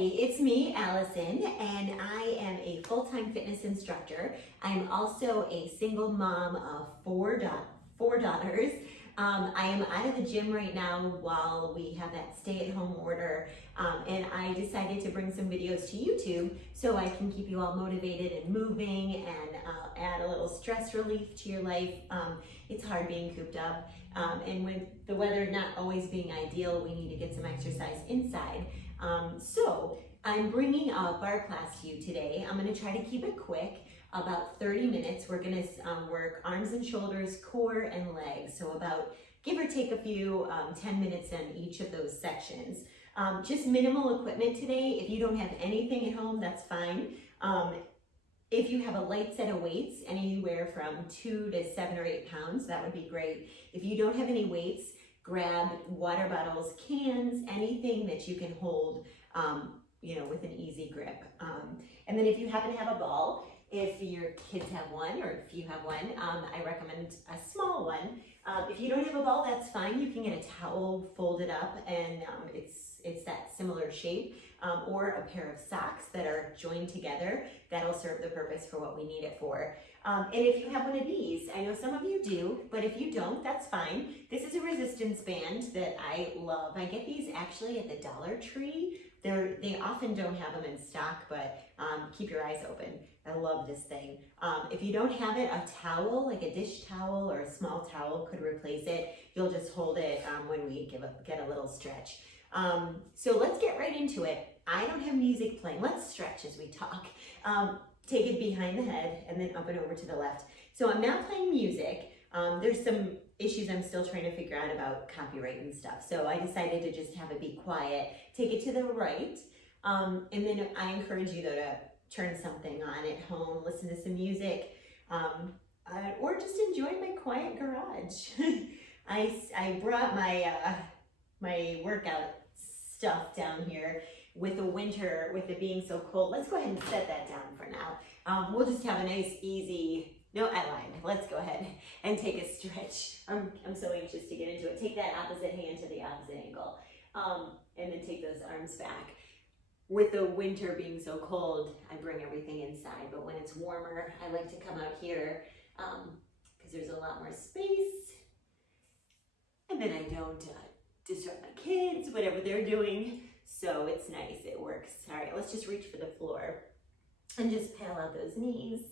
It's me, Allison, and I am a full-time fitness instructor. I'm also a single mom of four daughters. I am out of the gym right now while we have that stay-at-home order, and I decided to bring some videos to YouTube so I can keep you all motivated and moving and add a little stress relief to your life. It's hard being cooped up, and with the weather not always being ideal, we need to get some exercise inside. So I'm bringing a barre class to you today. I'm going to try to keep it quick, about 30 minutes. We're going to work arms and shoulders, core and legs. So about, give or take a few, 10 minutes in each of those sections. Just minimal equipment today. If you don't have anything at home, that's fine. If you have a light set of weights, anywhere from 2 to 7 or 8 pounds, that would be great. If you don't have any weights, grab water bottles, cans, anything that you can hold, with an easy grip. And then if you happen to have a ball, if your kids have one or if you have one, I recommend a small one. If you don't have a ball, that's fine. You can get a towel folded up and it's that similar shape, or a pair of socks that are joined together. That'll serve the purpose for what we need it for. And if you have one of these, I know some of you do, but if you don't, that's fine. This is a resistance band that I love. I get these actually at the Dollar Tree. They often don't have them in stock, but keep your eyes open. I love this thing. If you don't have it, a towel, like a dish towel or a small towel could replace it. You'll just hold it when we get a little stretch. So let's get right into it. I don't have music playing. Let's stretch as we talk. Take it behind the head and then up and over to the left. So I'm not playing music. There's some issues I'm still trying to figure out about copyright and stuff. So I decided to just have it be quiet. Take it to the right. And then I encourage you though to turn something on at home, listen to some music, or just enjoy my quiet garage. I brought my workout stuff down here with it being so cold. Let's go ahead and set that down for now. We'll just have a nice, easy, no, I lied. Let's go ahead and take a stretch. I'm so anxious to get into it. Take that opposite hand to the opposite ankle, and then take those arms back. With the winter being so cold, I bring everything inside, but when it's warmer, I like to come out here because there's a lot more space, and then I don't disrupt my kids, whatever they're doing. So it's nice, it works. All right, let's just reach for the floor and just paddle out those knees.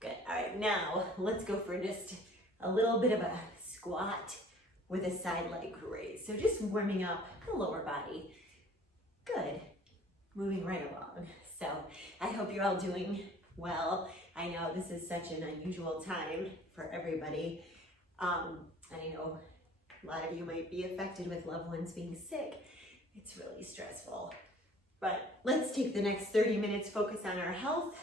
Good, all right, now let's go for just a little bit of a squat with a side leg raise. So just warming up the lower body. Good, moving right along. So I hope you're all doing well. I know this is such an unusual time for everybody. And I know a lot of you might be affected with loved ones being sick. It's really stressful. But let's take the next 30 minutes, focus on our health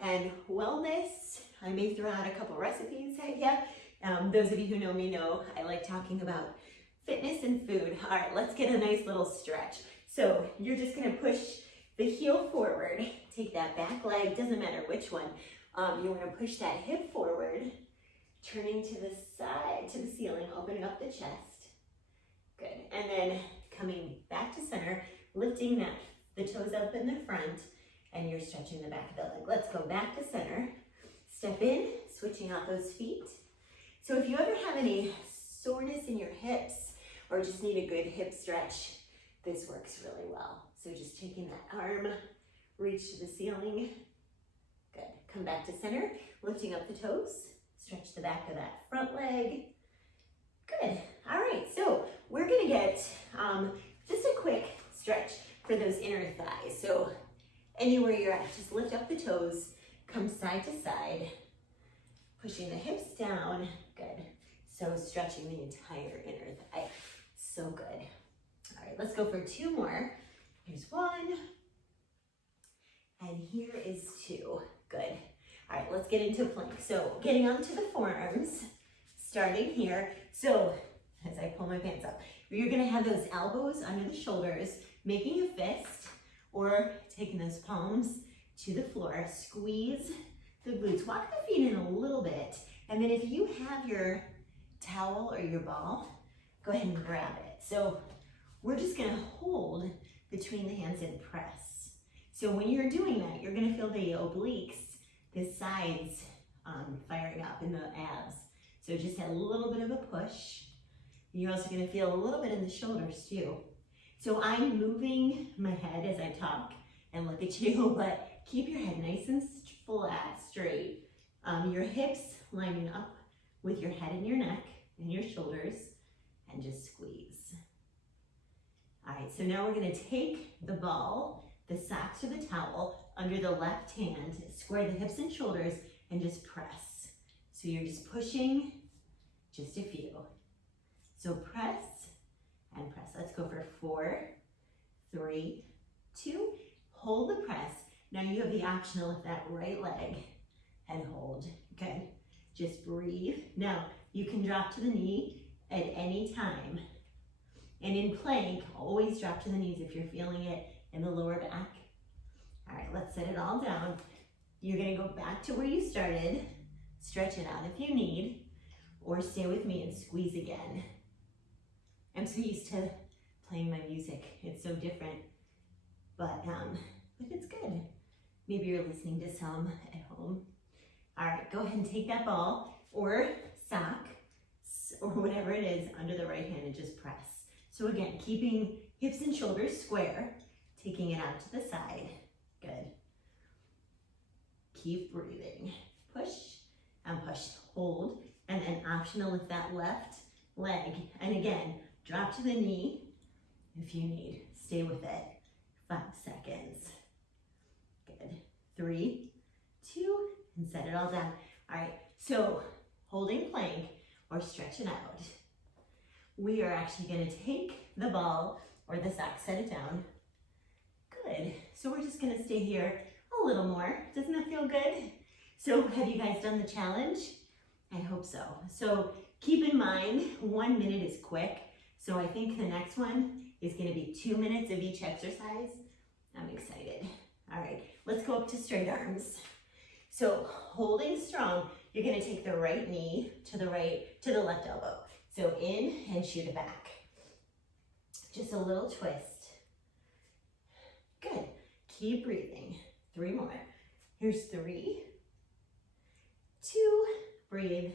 and wellness. I may throw out a couple recipes at you. Those of you who know me know I like talking about fitness and food. All right, let's get a nice little stretch. So you're just gonna push the heel forward, take that back leg, doesn't matter which one. You wanna push that hip forward, turning to the side, to the ceiling, opening up the chest. Good, and then coming back to center, lifting the toes up in the front, and you're stretching the back of the leg. Let's go back to center. Step in, switching out those feet. So if you ever have any soreness in your hips or just need a good hip stretch, this works really well. So just taking that arm, reach to the ceiling. Good, come back to center, lifting up the toes, stretch the back of that front leg. Good, all right, so we're gonna get just a quick stretch for those inner thighs. So anywhere you're at, just lift up the toes, come side to side, pushing the hips down, good. So stretching the entire inner thigh, so good. All right, let's go for 2 more. Here's 1, and here is 2, good. All right, let's get into plank. So getting onto the forearms, starting here. So as I pull my pants up, you're gonna have those elbows under the shoulders, making a fist, or taking those palms to the floor. Squeeze the glutes, walk the feet in a little bit, and then if you have your towel or your ball, go ahead and grab it. So we're just gonna hold between the hands and press. So when you're doing that, you're gonna feel the obliques, the sides firing up in the abs. So just a little bit of a push. You're also gonna feel a little bit in the shoulders too. So I'm moving my head as I talk and look at you, but keep your head nice and flat, straight. Your hips lining up with your head and your neck and your shoulders, and just squeeze. All right, so now we're gonna take the ball, the socks or the towel under the left hand, square the hips and shoulders, and just press. So you're just pushing just a few. So press and press. Let's go for 4, 3, 2. Hold the press. Now you have the option to lift that right leg and hold. Good. Just breathe. Now you can drop to the knee at any time. And in plank, always drop to the knees if you're feeling it in the lower back. All right, let's set it all down. You're gonna go back to where you started. Stretch it out if you need, or stay with me and squeeze again. I'm so used to playing my music. It's so different, but it's good. Maybe you're listening to some at home. All right, go ahead and take that ball or sock or whatever it is under the right hand and just press. So again, keeping hips and shoulders square, taking it out to the side. Good. Keep breathing. Push and push, hold, and then optional with that left leg. And again, drop to the knee if you need. Stay with it. 5 seconds. Good. 3, 2, and set it all down. All right, so holding plank or stretch it out. We are actually gonna take the ball or the sock, set it down. Good. So we're just gonna stay here a little more. Doesn't that feel good? So have you guys done the challenge? I hope so. So keep in mind, 1 minute is quick. So I think the next one is gonna be 2 minutes of each exercise. I'm excited. All right, let's go up to straight arms. So holding strong, you're gonna take the right knee to the left elbow. So in and shoot it back. Just a little twist. Good. Keep breathing. 3 more. Here's 3, 2, breathe,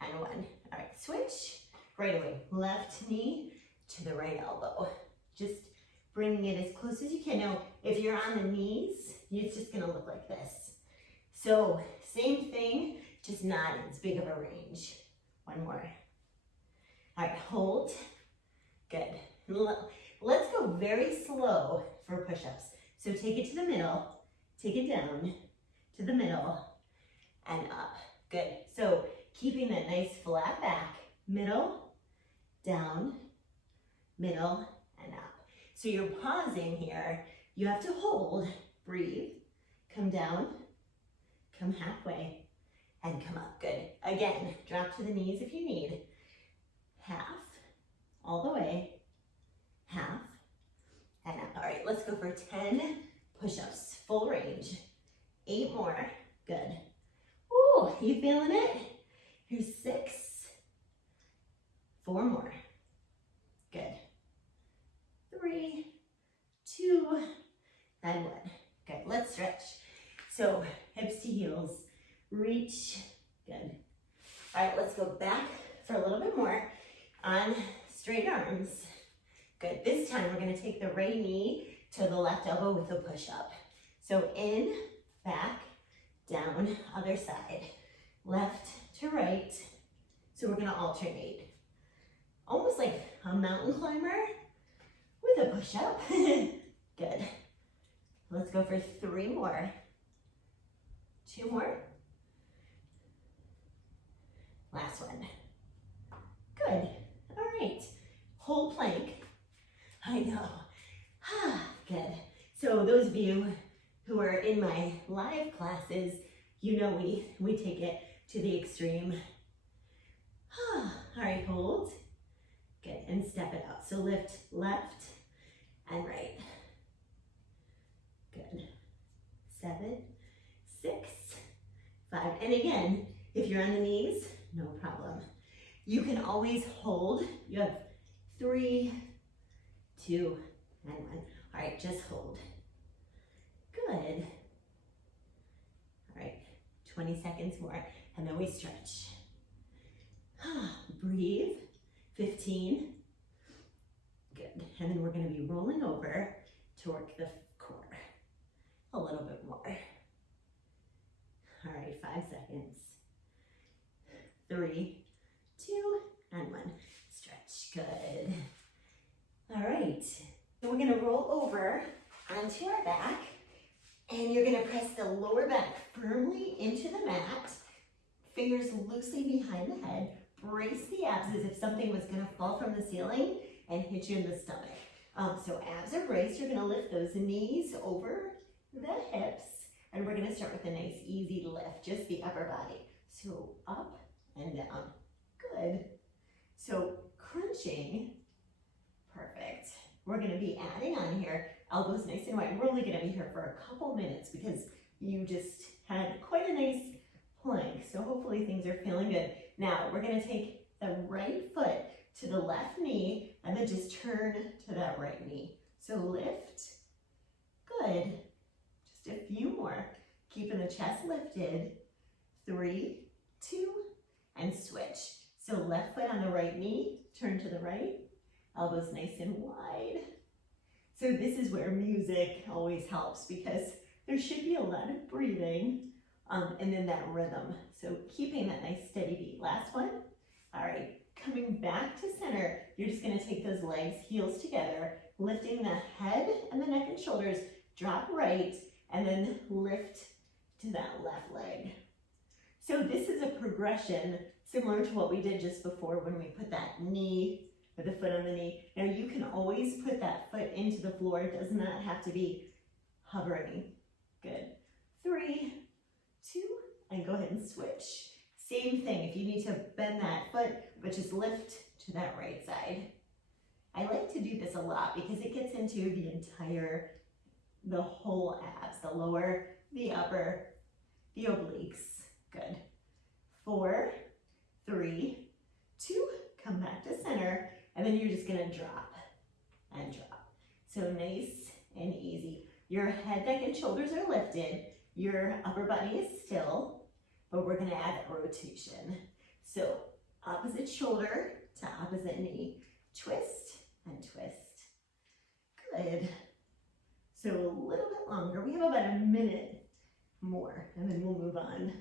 and 1. All right, switch right away. Left knee to the right elbow. Just bringing it as close as you can. Now, if you're on the knees, it's just gonna look like this. So same thing, just not as big of a range. 1 more. All right, hold. Good. Let's go very slow for push-ups. So take it to the middle, take it down to the middle, and up. Good. So keeping that nice flat back, middle, down, middle, and up. So you're pausing here. You have to hold, breathe, come down, come halfway, and come up. Good. Again, drop to the knees if you need. Half, all the way, half, and up. All right, let's go for 10 push-ups, full range. 8 more. Good. Ooh, you feeling it? Here's 6. 4 more. Good. 3, 2, and 1. Good. Let's stretch. So hips to heels, reach. Good. All right, let's go back for a little bit more on straight arms. Good. This time we're going to take the right knee to the left elbow with a push-up. So in, back, down, other side, left to right. So we're going to alternate. Almost like a mountain climber with a push-up. Good. Let's go for 3 more. 2 more. Last one. Good. All right. Whole plank. I know. Good. So those of you who are in my live classes, you know we take it to the extreme. All right, hold. Good, and step it out. So lift left and right. Good. 7, 6, 5. And again, if you're on the knees, no problem. You can always hold. You have 3, 2, and 1. All right, just hold. Good. All right, 20 seconds more, and then we stretch. Breathe. 15. Good. And then we're going to be rolling over to work the core. A little bit more. All right, 5 seconds. 3, 2, and 1. Stretch. Good. All right. So we're going to roll over onto our back, and you're going to press the lower back firmly into the mat. Fingers loosely behind the head. Brace the abs as if something was going to fall from the ceiling and hit you in the stomach. So abs are braced. You're going to lift those knees over the hips, and we're going to start with a nice easy lift, just the upper body. So up and down. Good. So crunching. Perfect. We're going to be adding on here, elbows nice and wide. We're only going to be here for a couple minutes because you just had quite a nice plank. So hopefully things are feeling good. Now we're going to take the right foot to the left knee and then just turn to that right knee. So lift. Good. Just a few more. Keeping the chest lifted. 3, 2, and switch. So left foot on the right knee, turn to the right, elbows nice and wide. So this is where music always helps because there should be a lot of breathing and then that rhythm. So keeping that nice steady beat. Last one. All right, coming back to center, you're just gonna take those legs, heels together, lifting the head and the neck and shoulders, drop right, and then lift to that left leg. So this is a progression similar to what we did just before when we put that knee or the foot on the knee. Now you can always put that foot into the floor. It does not have to be hovering. Good. 3, 2, and go ahead and switch. Same thing, if you need to bend that foot, but just lift to that right side. I like to do this a lot because it gets into the whole abs, the lower, the upper, the obliques. Good. 4, 3, 2, come back to center, and then you're just gonna drop and drop. So nice and easy. Your head, neck, and shoulders are lifted. Your upper body is still, but we're gonna add that rotation. So opposite shoulder to opposite knee. Twist and twist. Good. So a little bit longer. We have about a minute more, and then we'll move on.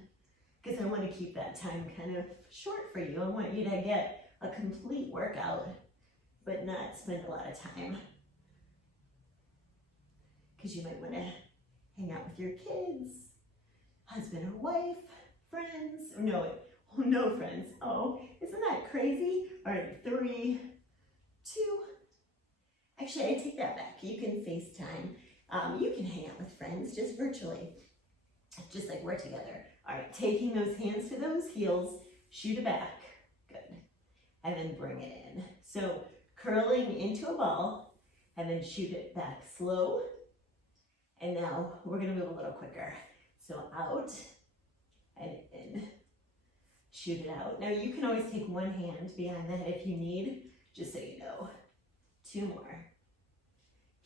Because I want to keep that time kind of short for you. I want you to get a complete workout, but not spend a lot of time. Because you might want to hang out with your kids, husband or wife, friends. No friends. Oh, isn't that crazy? All right, 3, 2. Actually, I take that back. You can FaceTime. You can hang out with friends just virtually, just like we're together. All right, taking those hands to those heels, shoot it back. Good. And then bring it in. So curling into a ball and then shoot it back slow. And now we're gonna move a little quicker. So out and in. Shoot it out. Now you can always take one hand behind the head if you need, just so you know. 2 more.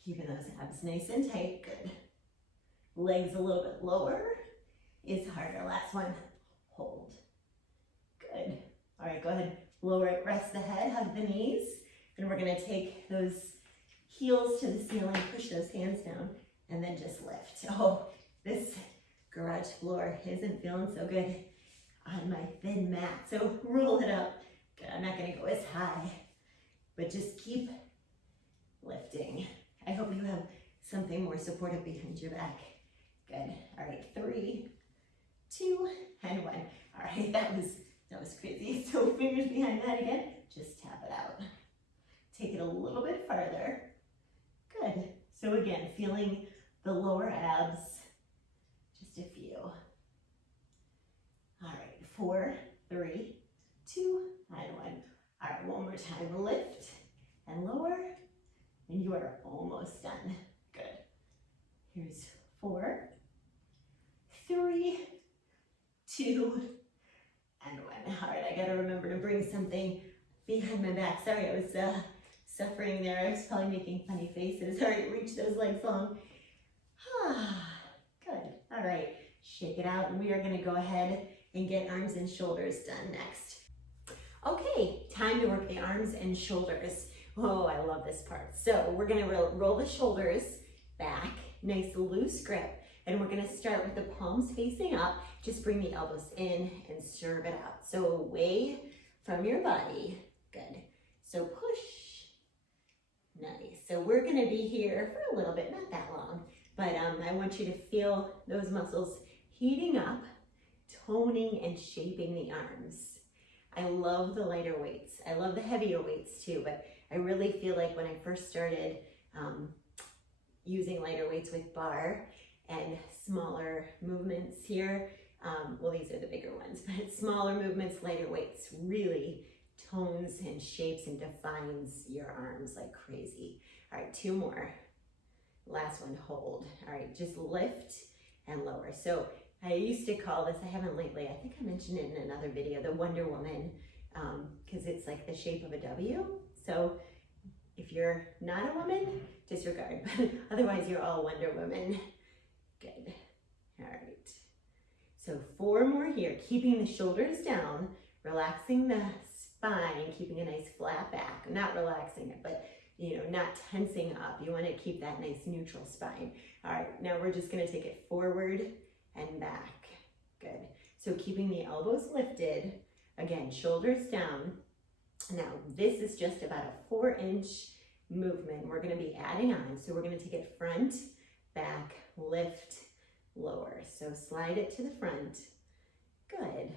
Keeping those abs nice and tight. Good. Legs a little bit lower. Is harder. Last one. Hold. Good. All right, go ahead. Lower it, rest the head, hug the knees. And we're going to take those heels to the ceiling, push those hands down, and then just lift. Oh, this garage floor isn't feeling so good on my thin mat. So roll it up. Good. I'm not going to go as high, but just keep lifting. I hope you have something more supportive behind your back. Good. All right, 3, 2, and 1. All right, that was crazy. So fingers behind that again. Just tap it out. Take it a little bit farther. Good. So again, feeling the lower abs. Just a few. All right, 4, 3, 2, and 1. All right, one more time. Lift and lower, and you are almost done. Good. Here's 4, 3, 2, and 1. All right, I gotta remember to bring something behind my back. Sorry, I was suffering there. I was probably making funny faces. All right, reach those legs long. Good. All right, shake it out. And we are gonna go ahead and get arms and shoulders done next. Okay, time to work the arms and shoulders. Oh, I love this part. So we're gonna roll the shoulders back, nice loose grip. And we're gonna start with the palms facing up. Just bring the elbows in and serve it out. So away from your body. Good. So push. Nice. So we're gonna be here for a little bit, not that long, but I want you to feel those muscles heating up, toning and shaping the arms. I love the lighter weights. I love the heavier weights too, but I really feel like when I first started using lighter weights with Barre and smaller movements here, well, these are the bigger ones, but smaller movements, lighter weights really tones and shapes and defines your arms like crazy. All right, 2 more. Last one, hold. All right, just lift and lower. So I used to call this, I haven't lately, I think I mentioned it in another video, the Wonder Woman, because it's like the shape of a W. So if you're not a woman, disregard, but otherwise you're all Wonder Woman. Good. All right. So 4 more here, keeping the shoulders down, relaxing the spine, keeping a nice flat back, not relaxing it, but not tensing up. You want to keep that nice neutral spine. All right, now we're just going to take it forward and back. Good. So keeping the elbows lifted, again, shoulders down. Now this is just about a 4-inch movement. We're going to be adding on. So we're going to take it front, back, lift, lower. So slide it to the front. Good.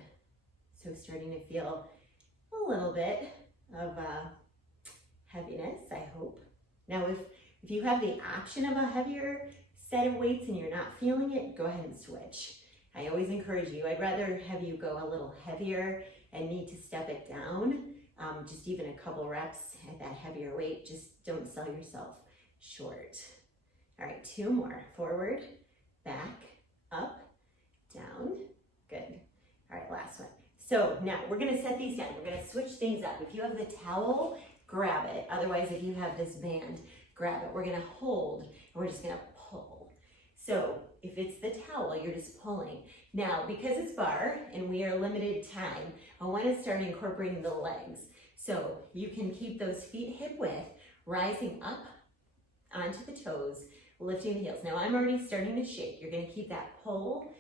So starting to feel a little bit of heaviness, I hope. Now if you have the option of a heavier set of weights and you're not feeling it, go ahead and switch. I always encourage you, I'd rather have you go a little heavier and need to step it down, just even a couple reps at that heavier weight. Just don't sell yourself short. All right, 2 more. Forward, back, up, down. Good. All right, last one. So now we're gonna set these down. We're gonna switch things up. If you have the towel, grab it. Otherwise, if you have this band, grab it. We're gonna hold, and we're just gonna pull. So if it's the towel, you're just pulling. Now, because it's Barre and we are limited time, I wanna start incorporating the legs. So you can keep those feet hip width, rising up onto the toes, lifting the heels. Now I'm already starting to shake. You're gonna keep that pull.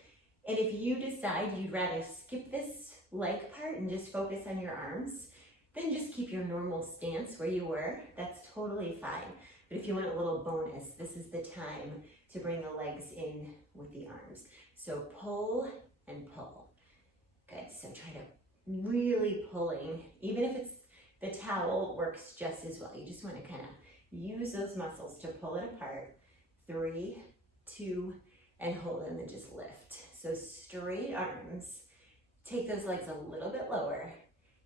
And if you decide you'd rather skip this leg part and just focus on your arms, then just keep your normal stance where you were. That's totally fine. But if you want a little bonus, this is the time to bring the legs in with the arms. So pull and pull. Good, so try to really pulling, even if it's the towel works just as well. You just want to kind of use those muscles to pull it apart. 3, 2, and hold, and then just lift. So straight arms, take those legs a little bit lower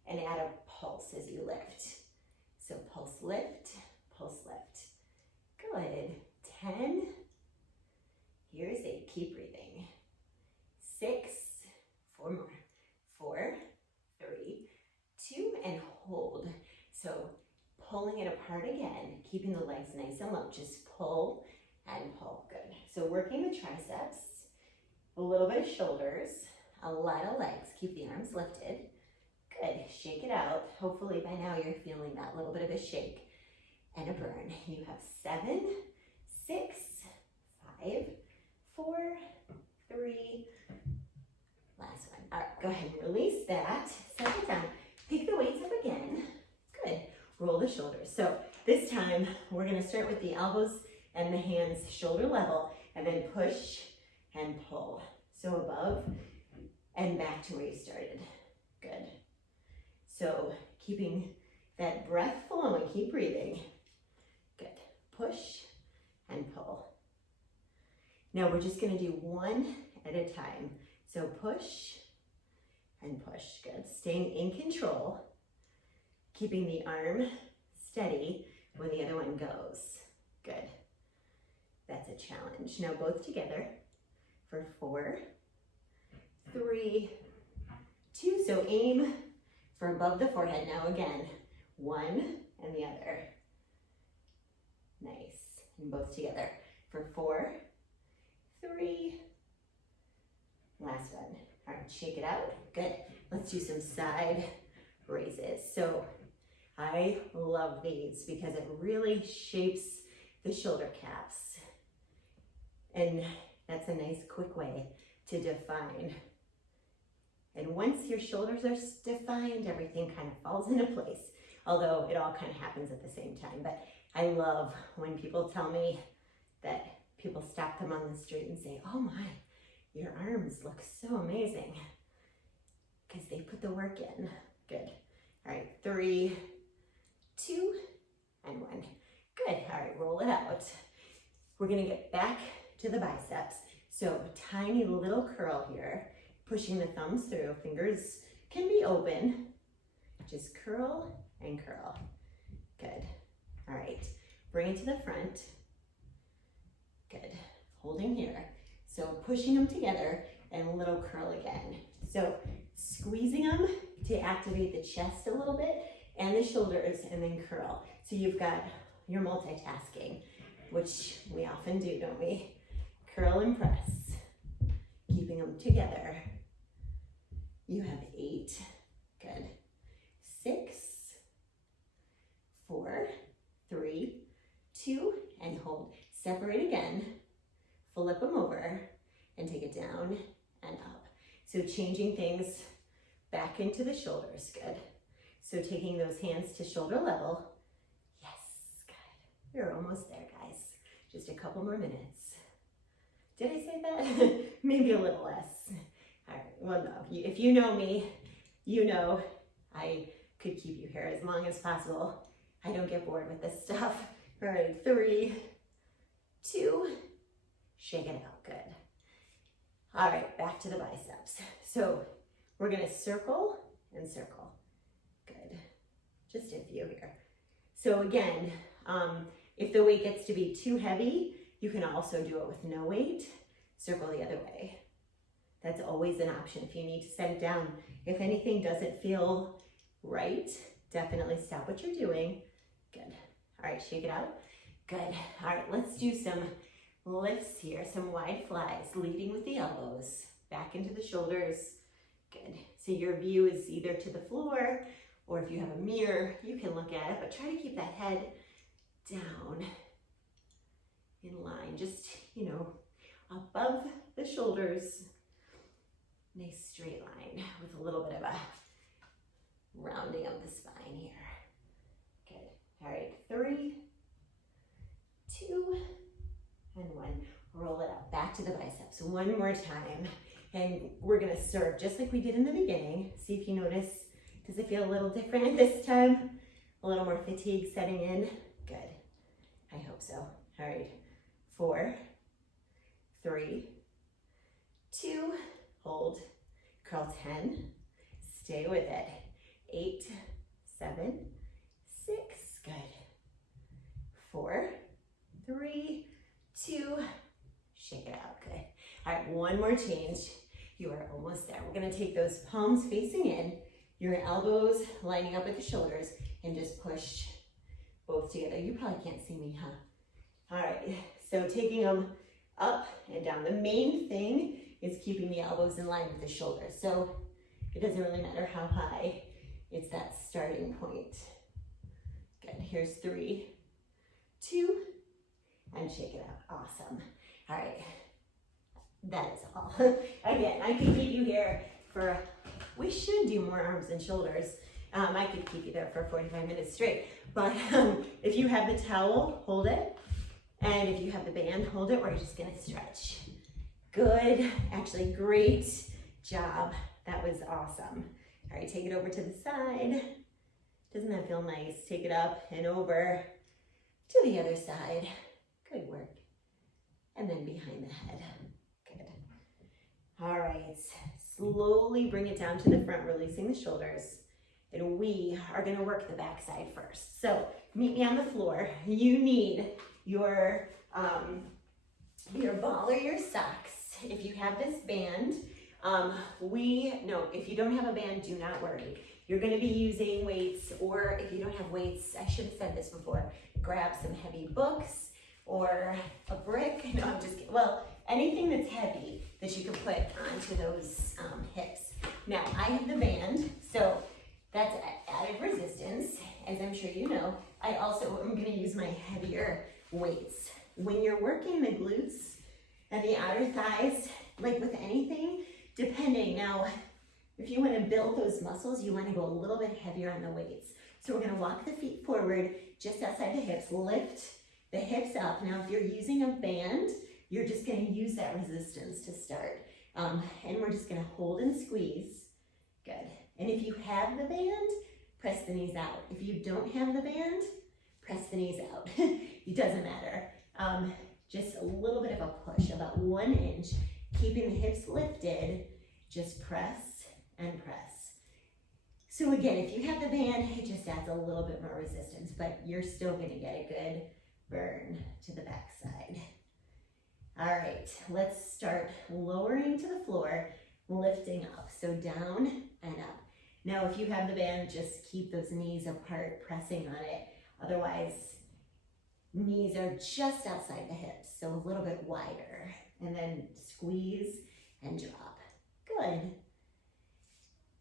and add a pulse as you lift. So pulse lift, lift. Good. 10. Here's 8. Keep breathing. 6. 4 more. 4, 3, 2, and hold. So pulling it apart again, keeping the legs nice and low. Just pull and pull. Good. So working the triceps, a little bit of shoulders, a lot of legs. Keep the arms lifted. Good. Shake it out. Hopefully by now you're feeling that little bit of a shake and a burn. You have 7, 6, 5, 4, 3, last one. All right, go ahead and release that. Set it down. Pick the weights up again. Good. Roll the shoulders. So this time we're going to start with the elbows and the hands shoulder level, and then push and pull. So above and back to where you started. Good. So keeping that breath flowing, keep breathing. Good. Push and pull. Now we're just going to do one at a time. So push and push. Good. Staying in control. Keeping the arm steady when the other one goes. Good. That's a challenge. Now both together for 4, 3, 2. So aim for above the forehead. Now again, 1 and the other. Nice. And both together for 4, 3. Last one. All right, shake it out. Good. Let's do some side raises. So I love these because it really shapes the shoulder caps. And that's a nice quick way to define. And once your shoulders are defined, everything kind of falls into place. Although it all kind of happens at the same time. But I love when people tell me that people stop them on the street and say, oh my, your arms look so amazing. Because they put the work in. Good. All right, 3, 2, and 1. Good. All right, roll it out. We're gonna get back to the biceps. So tiny little curl here, pushing the thumbs through. Fingers can be open. Just curl and curl. Good. All right, bring it to the front. Good. Holding here. So pushing them together and a little curl again. So squeezing them to activate the chest a little bit and the shoulders, and then curl. So you've got your multitasking, which we often do, don't we? Curl and press, keeping them together. You have 8, good. 6, 4, 3, 2, and hold. Separate again, flip them over, and take it down and up. So changing things back into the shoulders, good. So taking those hands to shoulder level. Yes, good. You're almost there, guys. Just a couple more minutes. Did I say that? Maybe a little less. All right, well, no, if you know me, you know I could keep you here as long as possible. I don't get bored with this stuff. All right, 3, 2, shake it out, good. All right, back to the biceps. So we're gonna circle and circle. Good, just a few here. So again, if the weight gets to be too heavy, you can also do it with no weight. Circle the other way. That's always an option if you need to set it down. If anything doesn't feel right, definitely stop what you're doing. Good. All right, shake it out. Good. All right, let's do some lifts here, some wide flies, leading with the elbows, back into the shoulders. Good. So your view is either to the floor, or if you have a mirror, you can look at it, but try to keep that head down in line, just, above the shoulders. Nice straight line with a little bit of a rounding of the spine here. Good. All right, 3, 2, and 1. Roll it up, back to the biceps. One more time. And we're gonna serve just like we did in the beginning. See if you notice, does it feel a little different this time? A little more fatigue setting in? Good. I hope so. All right, 4, 3, 2, hold, curl 10, stay with it. 8, 7, 6, good. 4, 3, 2, shake it out, good. All right, one more change. You are almost there. We're gonna take those palms facing in, your elbows lining up with the shoulders, and just push both together. You probably can't see me, huh? All right, so taking them up and down. The main thing is keeping the elbows in line with the shoulders. So it doesn't really matter how high, it's that starting point. Good, here's 3, 2, and shake it out, awesome. All right, that is all. Again, I could keep you here for, we should do more arms and shoulders. I could keep you there for 45 minutes straight, but if you have the towel, hold it. And if you have the band, hold it, or you're just gonna stretch. Good, actually great job. That was awesome. All right, take it over to the side. Doesn't that feel nice? Take it up and over to the other side. Good work. And then behind the head. Good. All right, slowly bring it down to the front, releasing the shoulders. And we are gonna work the back side first. So meet me on the floor. You need your ball or your socks. If you have this band, if you don't have a band, do not worry. You're gonna be using weights, or if you don't have weights, I should have said this before, grab some heavy books or a brick. No, I'm just kidding. Well, anything that's heavy that you can put onto those hips. Now, I have the band, so that's added resistance, as I'm sure you know. I also am gonna use my heavier weights. When you're working the glutes and the outer thighs, like with anything, depending. Now, if you wanna build those muscles, you wanna go a little bit heavier on the weights. So we're gonna walk the feet forward, just outside the hips, lift the hips up. Now, if you're using a band, you're just gonna use that resistance to start. And we're just gonna hold and squeeze. Good. And if you have the band, press the knees out. If you don't have the band, press the knees out. It doesn't matter. Just a little bit of a push, about 1 inch, keeping the hips lifted, just press and press. So again, if you have the band, it just adds a little bit more resistance, but you're still gonna get a good burn to the back side. All right, let's start lowering to the floor, lifting up. So down and up. Now, if you have the band, just keep those knees apart, pressing on it. Otherwise, knees are just outside the hips, so a little bit wider. And then squeeze and drop. Good.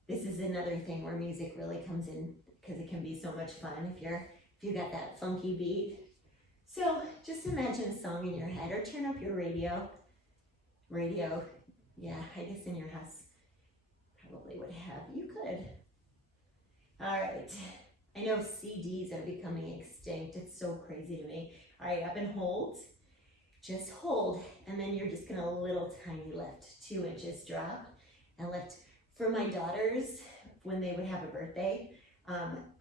This is another thing where music really comes in, because it can be so much fun if you got that funky beat. So just imagine a song in your head, or turn up your radio. Yeah, I guess in your house probably would have. You could. All right. I know CDs are becoming extinct. It's so crazy to me. All right, up and hold. Just hold, and then you're just gonna little tiny lift. 2 inches drop and lift. For my daughters, when they would have a birthday,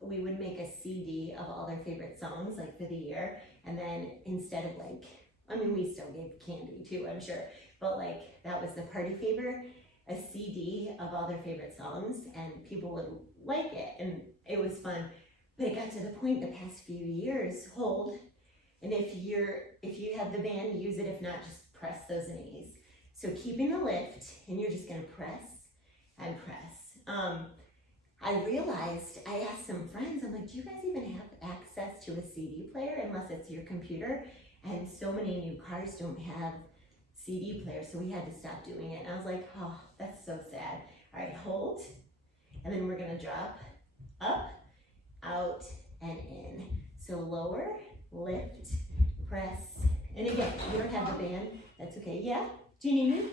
we would make a CD of all their favorite songs, like for the year. And then instead of we still gave candy too, I'm sure. But that was the party favor, a CD of all their favorite songs, and people would like it, and it was fun. But it got to the point the past few years, hold, and if you have the band, use it. If not, just press those knees. So keeping the lift, and you're just gonna press and press. I realized, I asked some friends, I'm like, do you guys even have access to a CD player unless it's your computer? And so many new cars don't have CD players, so we had to stop doing it. And I was like, oh, that's so sad. All right, hold, and then we're gonna drop up, out, and in. So lower, lift, press, and again, if you don't have the band, that's okay. Yeah, do you need me?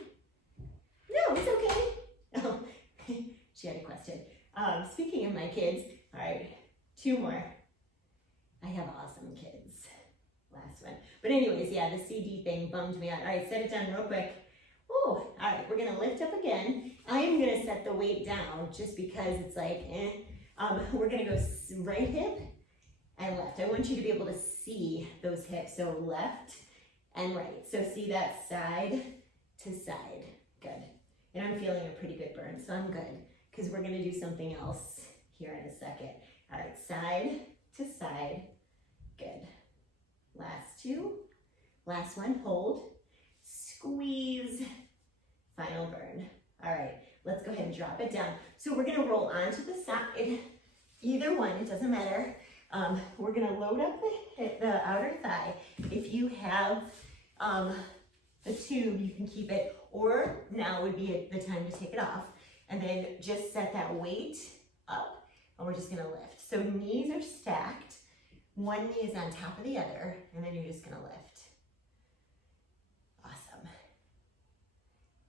No, it's okay. Oh, she had a question. Speaking of my kids, all right, 2 more. I have awesome kids. Last one. But anyways, yeah, the CD thing bummed me out. All right, set it down real quick. Oh, all right, we're gonna lift up again. I am gonna set the weight down just because it's we're gonna go right hip and left. I want you to be able to see those hips. So left and right. So see that side to side. Good. And I'm feeling a pretty good burn, so I'm good, because we're gonna do something else here in a second. All right, side to side. Good. Last 2. Last one, hold, squeeze, final burn. All right, let's go ahead and drop it down. So we're gonna roll onto the side, either one, it doesn't matter. We're gonna load up the outer thigh. If you have the tube, you can keep it, or now would be the time to take it off. And then just set that weight up, and we're just gonna lift. So knees are stacked. One knee is on top of the other, and then you're just gonna lift. Awesome.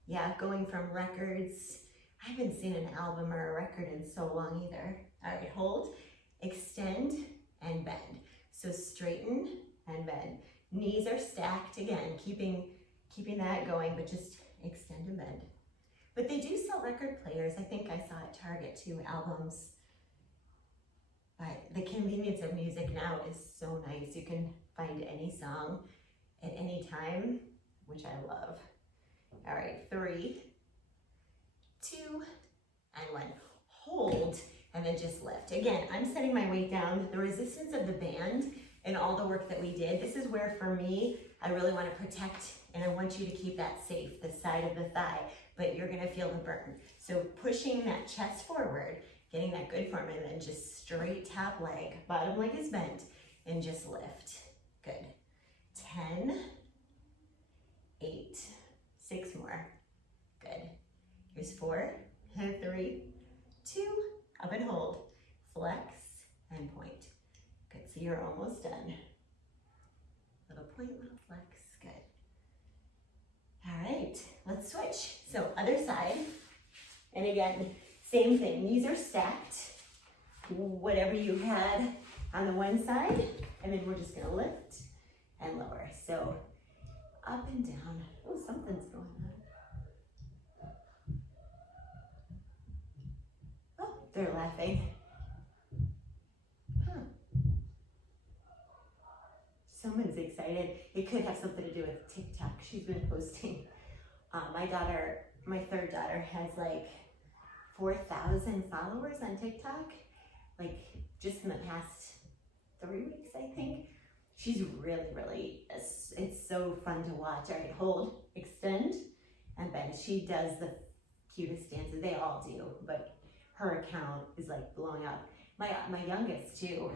Yeah, going from records. I haven't seen an album or a record in so long either. All right, hold, extend, and bend. So straighten and bend. Knees are stacked, again, keeping that going, but just extend and bend. But they do sell record players. I think I saw at Target too, albums. But the convenience of music now is so nice. You can find any song at any time, which I love. All right, 3, 2, and 1. Hold, and then just lift. Again, I'm setting my weight down. The resistance of the band and all the work that we did, this is where, for me, I really want to protect, and I want you to keep that safe, the side of the thigh, but you're gonna feel the burn. So pushing that chest forward, getting that good form, and then just straight top leg, bottom leg is bent, and just lift. Good. 10, 8, 6 more. Good. Here's 4, 3, 2, up and hold, flex, and point. Good, so you're almost done. Little point, little flex, good. All right, let's switch. So other side, and again, same thing, knees are stacked, whatever you had on the one side, and then we're just gonna lift and lower. So up and down. Oh, something's going on. Oh, they're laughing. Huh. Someone's excited. It could have something to do with TikTok. She's been posting. My third daughter has like 4,000 followers on TikTok. Like just in the past 3 weeks, I think. She's really, it's so fun to watch. All right, hold, extend, and bend. She does the cutest dances. They all do, but her account is like blowing up. My youngest too,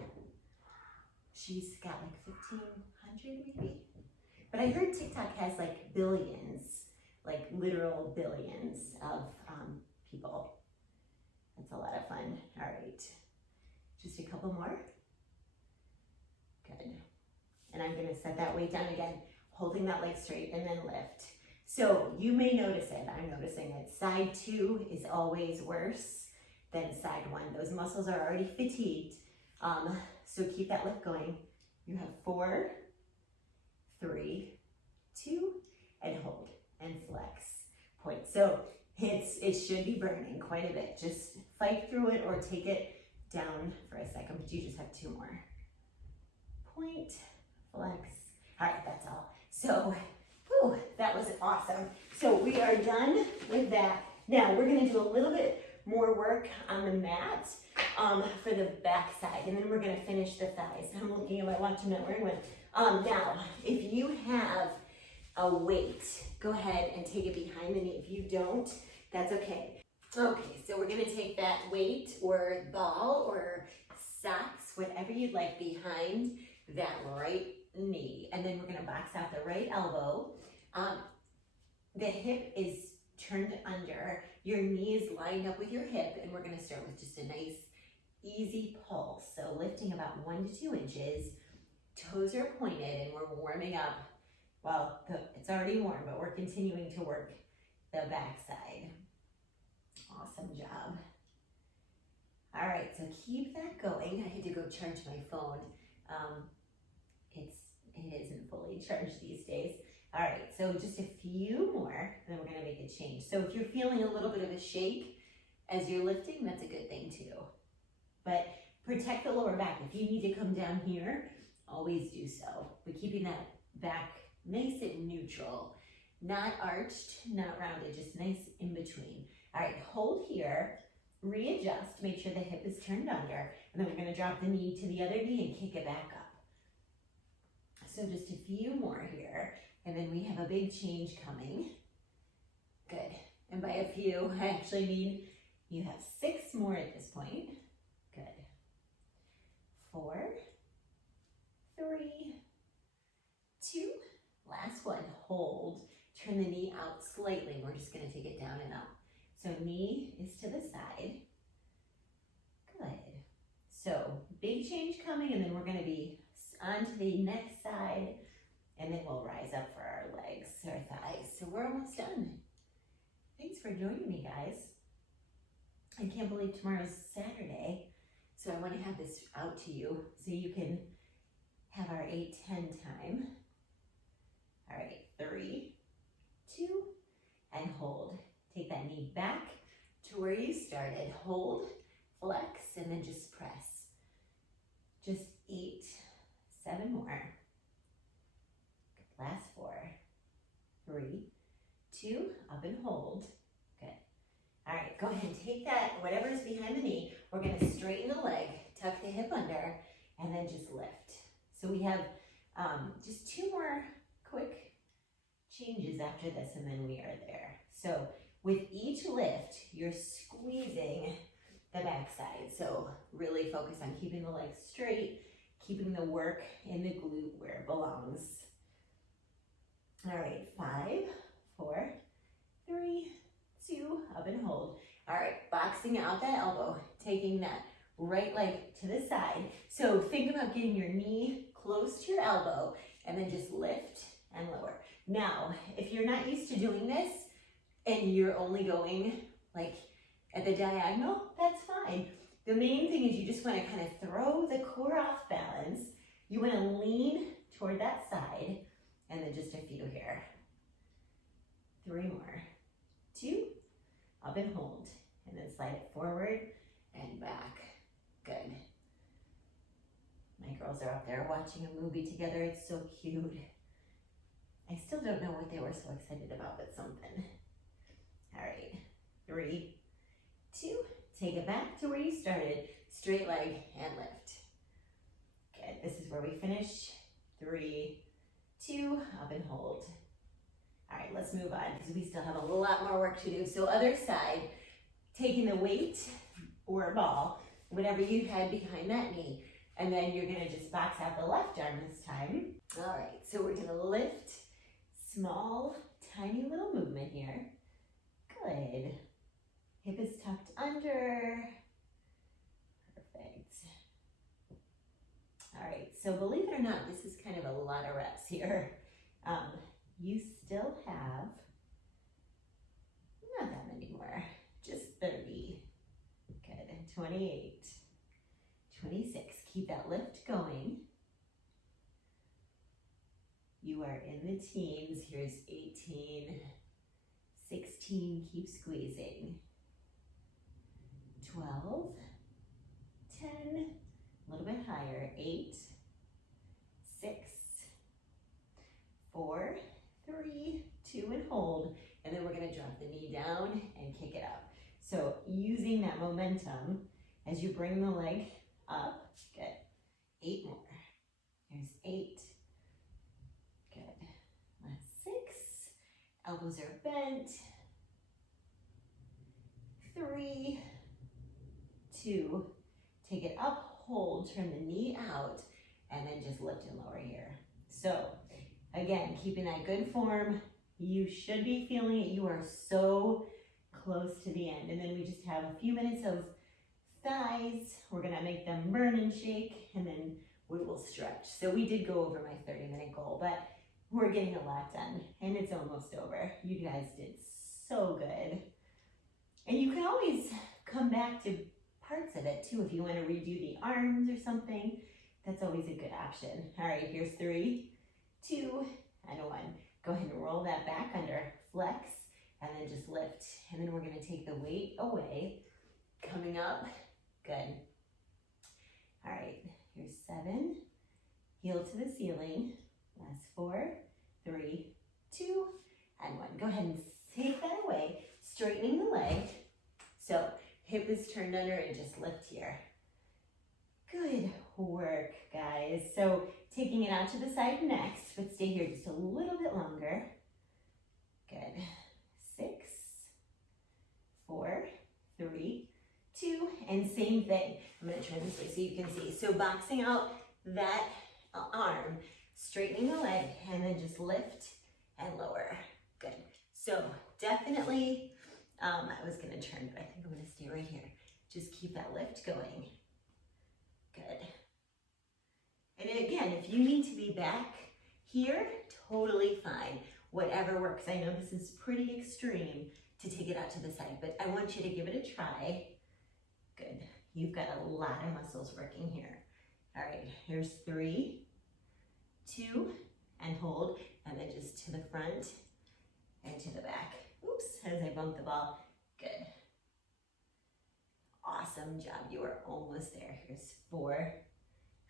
she's got like 1,500 maybe. But I heard TikTok has like billions, like literal billions of people. That's a lot of fun. All right, just a couple more. Good. And I'm gonna set that weight down again, holding that leg straight and then lift. So you may notice it, I'm noticing it. Side 2 is always worse than side 1. Those muscles are already fatigued. So keep that lift going. You have 4, 3, 2, and hold, and flex, point. So it should be burning quite a bit. Just fight through it or take it down for a second, but you just have 2 more. Point, flex. All right, that's all. So, whew, that was awesome. So we are done with that. Now we're gonna do a little bit more work on the mat for the back side, and then we're gonna finish the thighs. I'm looking at my watch, I'm not wearing one. Now, if you have a weight, go ahead and take it behind the knee. If you don't, that's okay. Okay, so we're gonna take that weight or ball or socks, whatever you'd like, behind that right knee, and then we're gonna box out the right elbow. The hip is turned under, your knee is lined up with your hip, and we're gonna start with just a nice easy pull. So lifting about 1 to 2 inches, toes are pointed, and we're warming up. Well, it's already warm, but we're continuing to work the back side. Awesome job. All right, so keep that going. I had to go charge my phone. It isn't fully charged these days. All right, so just a few more, and then we're gonna make a change. So if you're feeling a little bit of a shake as you're lifting, that's a good thing too. But protect the lower back. If you need to come down here, always do so. But keeping that back nice and neutral, not arched, not rounded, just nice in between. All right, hold here, readjust, make sure the hip is turned under, and then we're gonna drop the knee to the other knee and kick it back up. So just a few more here, and then we have a big change coming. Good, and by a few, I actually mean you have 6 more at this point. Good. 4, 3, 2, last one, hold. Turn the knee out slightly. We're just gonna take it down and up. So knee is to the side. Good. So big change coming, and then we're gonna be onto the next side, and then we'll rise up for our legs, our thighs. So we're almost done. Thanks for joining me, guys. I can't believe tomorrow's Saturday, so I want to have this out to you so you can have our 8-10 time. All right, 3, 2, and hold. Take that knee back to where you started. Hold, flex, and then just press. Just 8, 7 more. Last 4, 3, 2, up and hold. Good. All right, go ahead and take that, whatever is behind the knee, we're gonna straighten the leg, tuck the hip under, and then just lift. So we have just 2 more quick changes after this, and then we are there. So with each lift, you're squeezing the back side. So really focus on keeping the legs straight, keeping the work in the glute where it belongs. All right, 5, 4, 3, 2, up and hold. All right, boxing out that elbow, taking that right leg to the side. So think about getting your knee close to your elbow and then just lift and lower. Now, if you're not used to doing this and you're only going like at the diagonal, that's fine. The main thing is you just want to kind of throw the core off balance. You want to lean toward that side and then just a few here. 3 more. 2, up and hold. And then slide it forward and back. Good. My girls are up there watching a movie together. It's so cute. I still don't know what they were so excited about, but something. All right, 3, 2, take it back to where you started. Straight leg and lift. Good, this is where we finish. 3, 2, up and hold. All right, let's move on because we still have a lot more work to do. So other side, taking the weight or a ball, whatever you had behind that knee, and then you're gonna just box out the left arm this time. All right, so we're gonna lift, small, tiny little movement here. Good. Hip is tucked under. Perfect. All right, so believe it or not, this is kind of a lot of reps here. You still have not that many more, just 30. Good, 28, 26. Keep that lift going. You are in the teens. Here's 18, 16, keep squeezing. 12, 10, a little bit higher, 8, 6, 4, 3, 2, and hold. And then we're gonna drop the knee down and kick it up. So using that momentum as you bring the leg up. Good. 8 more. Here's 8. Good. Last 6. Elbows are bent. 3, 2. Take it up, hold, turn the knee out, and then just lift and lower here. So again, keeping that good form. You should be feeling it. You are so close to the end. And then we just have a few minutes of thighs. We're gonna make them burn and shake, and then we will stretch. So we did go over my 30-minute goal, but we're getting a lot done, and it's almost over. You guys did so good. And you can always come back to parts of it too if you want to redo the arms or something. That's always a good option. All right, here's 3, 2, and 1. Go ahead and roll that back under, flex, and then just lift. And then we're gonna take the weight away, coming up, good. All right, here's 7, heel to the ceiling, last 4, 3, 2, and 1. Go ahead and take that away, straightening the leg. So hip is turned under and just lift here. Good work, guys. So taking it out to the side next, but stay here just a little bit longer. Good. 6, 4, 3, 2, and same thing. I'm gonna turn this way so you can see. So boxing out that arm, straightening the leg, and then just lift and lower. Good. So definitely, I was gonna turn, but I think I'm gonna stay right here. Just keep that lift going. Good. And again, if you need to be back here, totally fine. Whatever works. I know this is pretty extreme to take it out to the side, but I want you to give it a try. Good. You've got a lot of muscles working here. All right, here's 3, 2, and hold, and then just to the front and to the back. Oops, as I bumped the ball. Good. Awesome job. You are almost there. Here's 4,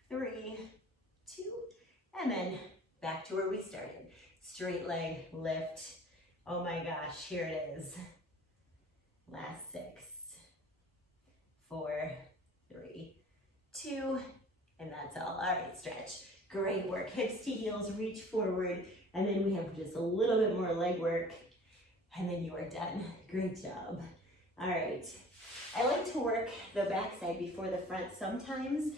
3, 2, and then back to where we started. Straight leg, lift. Oh my gosh, here it is. Last 6, 4, 3, 2, and that's all. All right, stretch. Great work. Hips to heels, reach forward, and then we have just a little bit more leg work, and then you are done. Great job. All right. I like to work the backside before the front sometimes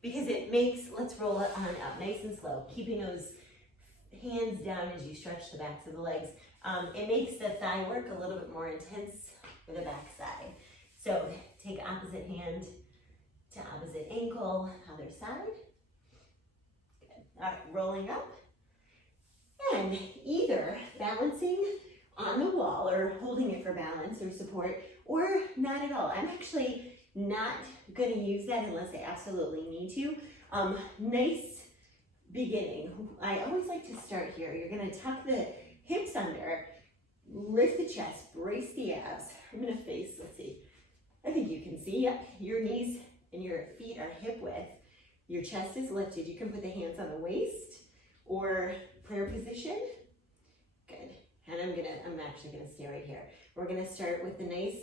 because it makes, let's roll it on up nice and slow, keeping those hands down as you stretch the backs of the legs. It makes the thigh work a little bit more intense for the backside. So take opposite hand to opposite ankle, other side. Good. All right, rolling up. And either balancing on the wall or holding it for balance or support, or not at all. I'm actually not going to use that unless I absolutely need to. Nice beginning. I always like to start here. You're going to tuck the hips under, lift the chest, brace the abs. I'm going to face, let's see. I think you can see, yep, your knees and your feet are hip width. Your chest is lifted. You can put the hands on the waist or prayer position. Good. And I'm actually gonna stay right here. We're gonna start with a nice,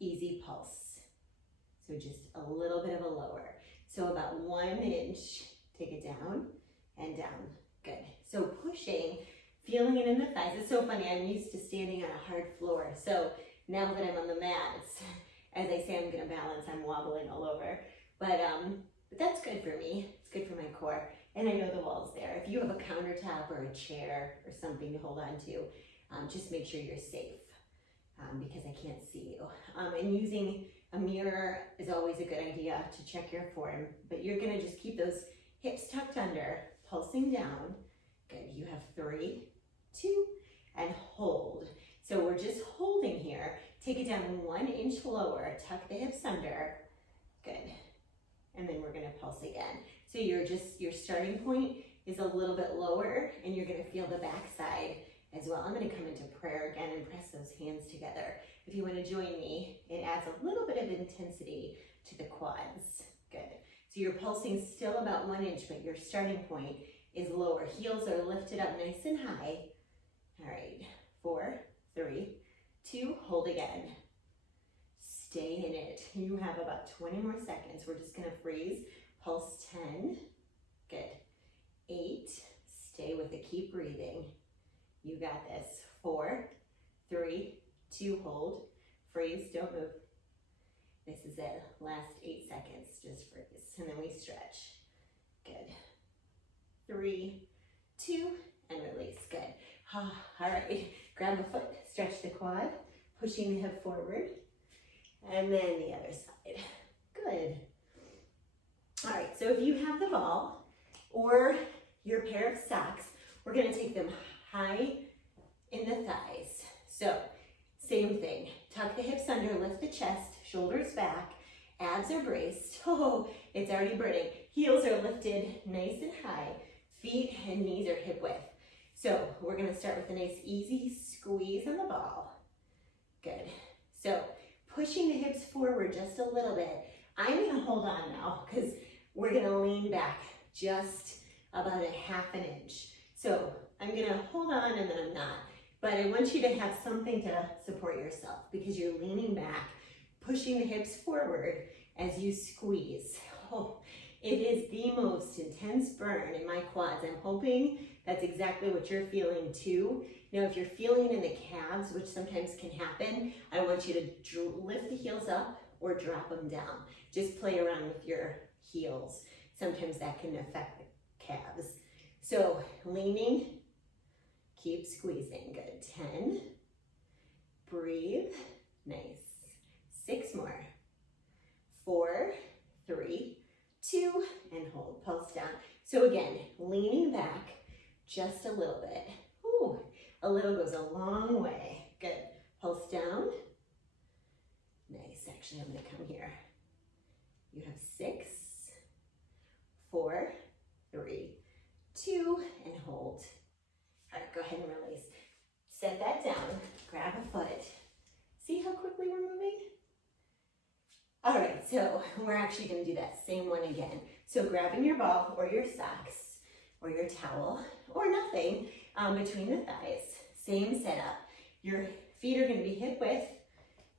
easy pulse. So just a little bit of a lower. So about 1 inch, take it down and down. Good. So pushing, feeling it in the thighs. It's so funny, I'm used to standing on a hard floor. So now that I'm on the mat, it's, as I say, I'm gonna balance, I'm wobbling all over. But that's good for me. It's good for my core. And I know the wall's there. If you have a countertop or a chair or something to hold on to, just make sure you're safe because I can't see you. And using a mirror is always a good idea to check your form, but you're gonna just keep those hips tucked under, pulsing down. Good, you have 3, 2, and hold. So we're just holding here. Take it down 1 inch lower, tuck the hips under. Good. And then we're gonna pulse again. So your starting point is a little bit lower and you're gonna feel the backside as well. I'm gonna come into prayer again and press those hands together. If you wanna join me, it adds a little bit of intensity to the quads. Good. So you're pulsing still about 1 inch, but your starting point is lower. Heels are lifted up nice and high. All right, 4, 3, 2, hold again. Stay in it. You have about 20 more seconds. We're just gonna freeze. Pulse 10. Good. 8. Stay with it. Keep breathing. You got this. 4, 3, 2, hold. Freeze. Don't move. This is it. Last 8 seconds. Just freeze. And then we stretch. Good. 3, 2, and release. Good. All right. Grab a foot. Stretch the quad. Pushing the hip forward. And then the other side. Good. All right, so if you have the ball or your pair of socks, we're gonna take them high in the thighs. So same thing, tuck the hips under, lift the chest, shoulders back, abs are braced. Oh, it's already burning. Heels are lifted nice and high. Feet and knees are hip width. So we're gonna start with a nice easy squeeze on the ball. Good. So pushing the hips forward just a little bit. I'm gonna hold on now because we're gonna lean back just about a ½ inch. So I'm gonna hold on and then I'm not. But I want you to have something to support yourself because you're leaning back, pushing the hips forward as you squeeze. Oh, it is the most intense burn in my quads. I'm hoping that's exactly what you're feeling too. Now, if you're feeling it in the calves, which sometimes can happen, I want you to lift the heels up or drop them down. Just play around with your heels. Sometimes that can affect the calves. So leaning, keep squeezing. Good. 10. Breathe. Nice. 6 more. 4, 3, 2, and hold. Pulse down. So again, leaning back just a little bit. Ooh, a little goes a long way. Good. Pulse down. Nice. Actually, I'm going to come here. You have 6, 4, 3, 2, and hold. All right, go ahead and release. Set that down. Grab a foot. See how quickly we're moving? All right, so we're actually going to do that same one again. So grabbing your ball or your socks or your towel or nothing between the thighs. Same setup. Your feet are going to be hip width.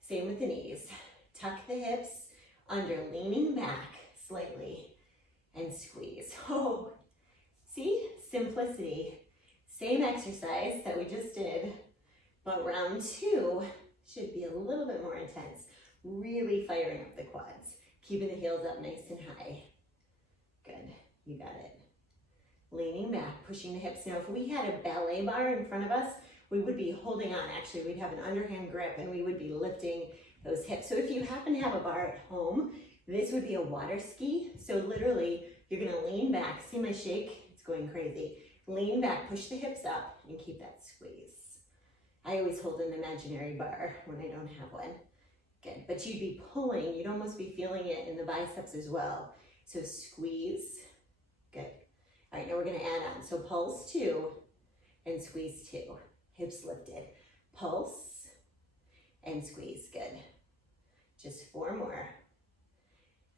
Same with the knees. Tuck the hips under, leaning back slightly and squeeze. Oh, see? Simplicity. Same exercise that we just did, but round 2, should be a little bit more intense. Really firing up the quads. Keeping the heels up nice and high. Good, you got it. Leaning back, pushing the hips. Now, if we had a ballet bar in front of us, we would be holding on. Actually, we'd have an underhand grip and we would be lifting those hips. So if you happen to have a bar at home, this would be a water ski. So literally, you're gonna lean back. See my shake? It's going crazy. Lean back, push the hips up, and keep that squeeze. I always hold an imaginary bar when I don't have one. Good, but you'd be pulling, you'd almost be feeling it in the biceps as well. So squeeze, good. All right, now we're gonna add on. So pulse 2 and squeeze 2. Hips lifted. Pulse and squeeze, good. Just 4 more.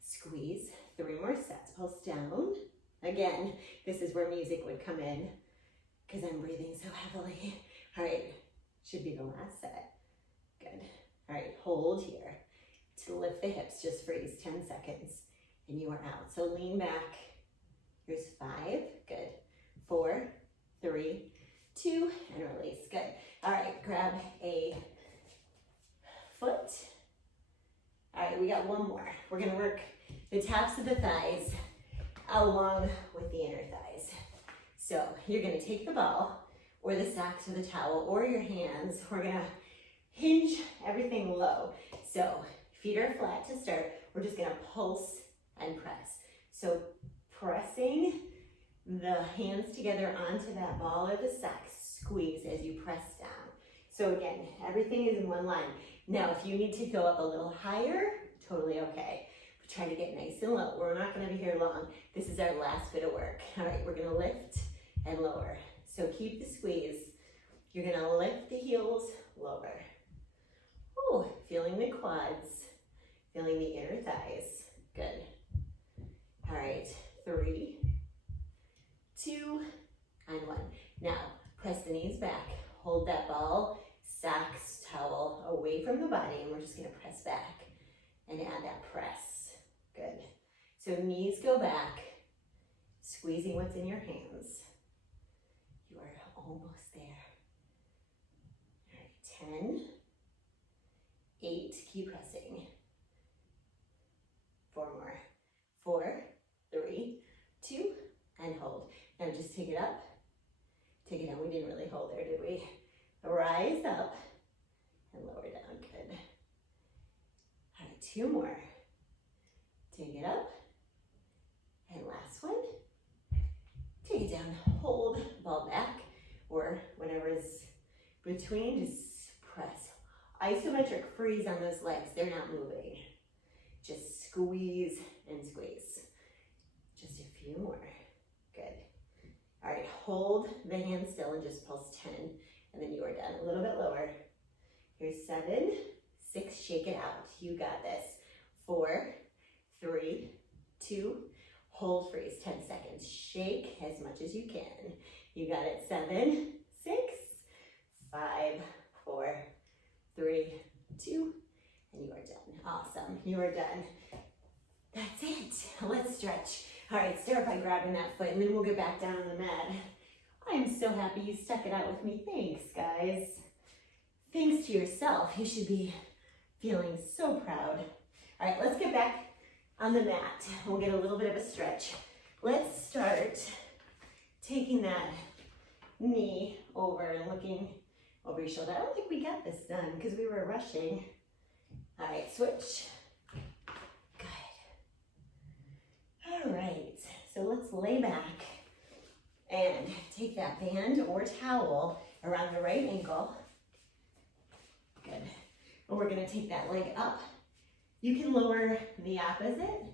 Squeeze, 3 more sets. Pulse down. Again, this is where music would come in because I'm breathing so heavily. All right, should be the last set. Good. All right, hold here. To lift the hips, just freeze, 10 seconds, and you are out. So lean back. Here's 5, good. 4, 3, 2, and release, good. All right, grab a foot. All right, we got one more. We're gonna work the tops of the thighs along with the inner thighs. So you're gonna take the ball or the socks or the towel or your hands. We're gonna hinge everything low. So feet are flat to start. We're just gonna pulse and press. So pressing the hands together onto that ball or the socks, squeeze as you press down. So again, everything is in one line. Now, if you need to go up a little higher, totally okay. But try to get nice and low. We're not gonna be here long. This is our last bit of work. All right, we're gonna lift and lower. So keep the squeeze. You're gonna lift the heels, lower. Ooh, feeling the quads, feeling the inner thighs. Good. All right, 3, 2, and 1. Now, press the knees back. Hold that ball, socks, towel away from the body, and we're just gonna press back and add that press. Good. So knees go back, squeezing what's in your hands. You are almost there. All right, 10, 8, keep pressing. 4 more. 4, 3, 2, and hold. Now just take it up. Take it down. We didn't really hold there, did we? Rise up and lower down. Good. All right, 2 more. Take it up. And last one. Take it down. Hold ball back or whatever is between. Just press. Isometric freeze on those legs. They're not moving. Just squeeze and squeeze. Just a few more. Good. All right, hold the hand still and just pulse 10, and then you are done. A little bit lower. Here's 7, 6, shake it out. You got this. 4, 3, 2, hold, freeze, 10 seconds. Shake as much as you can. You got it. 7, 6, 5, 4, 3, 2, and you are done. Awesome, you are done. That's it. Let's stretch. All right, start by grabbing that foot, and then we'll get back down on the mat. I am so happy you stuck it out with me. Thanks, guys. Thanks to yourself. You should be feeling so proud. All right, let's get back on the mat. We'll get a little bit of a stretch. Let's start taking that knee over and looking over your shoulder. I don't think we got this done because we were rushing. All right, switch. All right, so let's lay back and take that band or towel around the right ankle. Good. And we're gonna take that leg up. You can lower the opposite,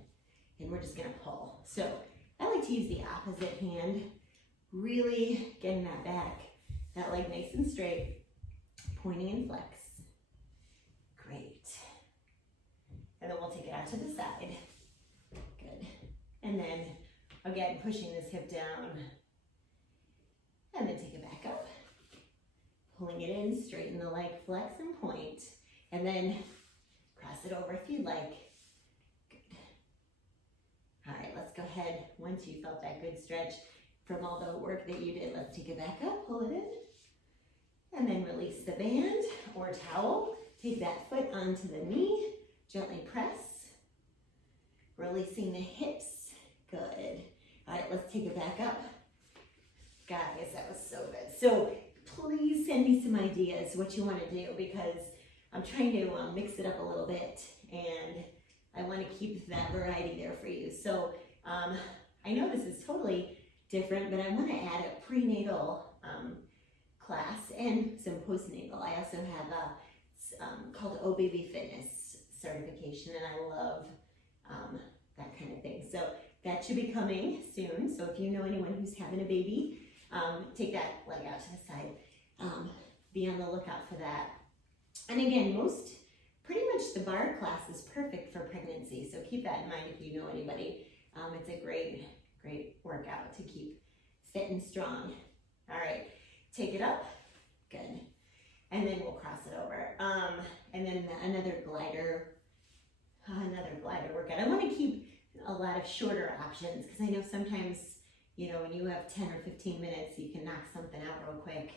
and we're just gonna pull. So I like to use the opposite hand, really getting that back, that leg nice and straight, pointing and flex. Great. And then we'll take it out to the side. Good. And then, again, pushing this hip down. And then take it back up. Pulling it in, straighten the leg, flex and point. And then cross it over if you'd like. Good. All right, let's go ahead. Once you felt that good stretch from all the work that you did, let's take it back up, pull it in. And then release the band or towel Take that foot onto the knee, gently press, releasing the hips, good. All right, let's take it back up. Guys, that was so good. So please send me some ideas what you want to do, because I'm trying to mix it up a little bit, and I want to keep that variety there for you. So I know this is totally different, but I want to add a prenatal class and some postnatal. I also have a called Oh Baby Fitness certification, and I love that kind of thing. So that should be coming soon. So if you know anyone who's having a baby, take that leg out to the side. Be on the lookout for that. And again, pretty much the Barre class is perfect for pregnancy. So keep that in mind if you know anybody. It's a great workout to keep fit and strong. All right, take it up, good. And then we'll cross it over. And then another glider workout. I want to keep a lot of shorter options, because I know sometimes, you know, when you have 10 or 15 minutes, you can knock something out real quick.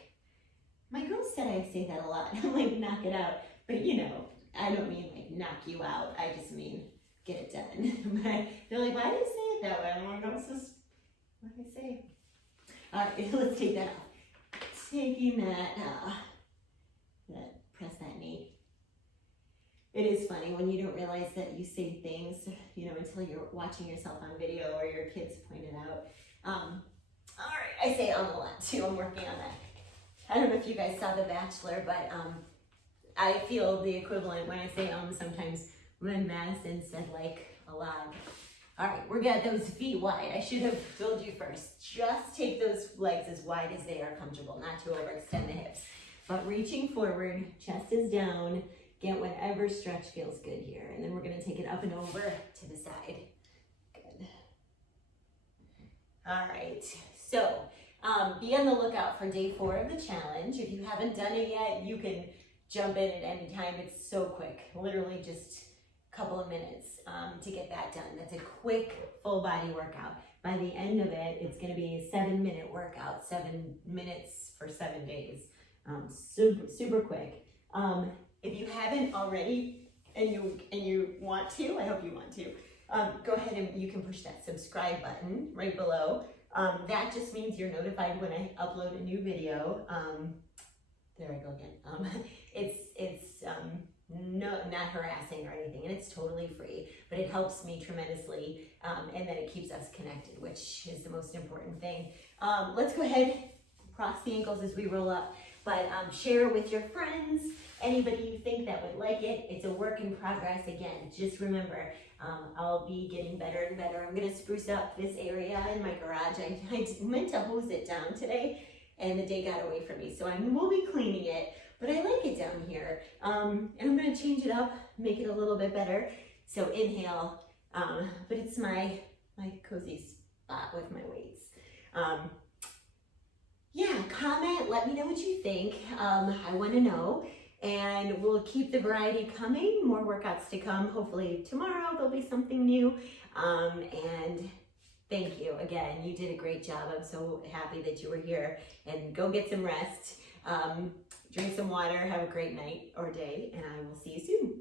My girls said I say that a lot. I'm like, knock it out. But you know, I don't mean like knock you out. I just mean get it done. But they're like, why do you say it that way? I'm like, that's just what I say. All right, let's take that off. Taking that, press that knee. It is funny when you don't realize that you say things, you know, until you're watching yourself on video or your kids point it out. All right, I say a lot too. I'm working on that. I don't know if you guys saw The Bachelor, but I feel the equivalent when I say sometimes, when Madison said like a lot. All right, we're got those feet wide. I should have told you first. Just take those legs as wide as they are comfortable, not to overextend the hips. But reaching forward, chest is down. Get whatever stretch feels good here. And then we're gonna take it up and over to the side. Good. All right, so be on the lookout for day 4 of the challenge. If you haven't done it yet, you can jump in at any time. It's so quick, literally just a couple of minutes to get that done. That's a quick full body workout. By the end of it, it's gonna be a 7-minute workout, 7 minutes for 7 days. Super quick. If you haven't already, and you want to, I hope you want to, go ahead and you can push that subscribe button right below. That just means you're notified when I upload a new video. There I go again. It's not harassing or anything, and it's totally free, but it helps me tremendously, and then it keeps us connected, which is the most important thing. Let's go ahead, cross the ankles as we roll up, but share with your friends, anybody you think that would like it. It's a work in progress. Again, just remember, I'll be getting better and better. I'm gonna spruce up this area in my garage. I meant to hose it down today, and the day got away from me, so I will be cleaning it, but I like it down here. And I'm gonna change it up, make it a little bit better. So inhale, but it's my cozy spot with my weights. Yeah, comment, let me know what you think. I wanna know, and we'll keep the variety coming, more workouts to come. Hopefully tomorrow there'll be something new, and thank you again. You did a great job. I'm so happy that you were here, and go get some rest. Drink some water, have a great night or day, and I will see you soon.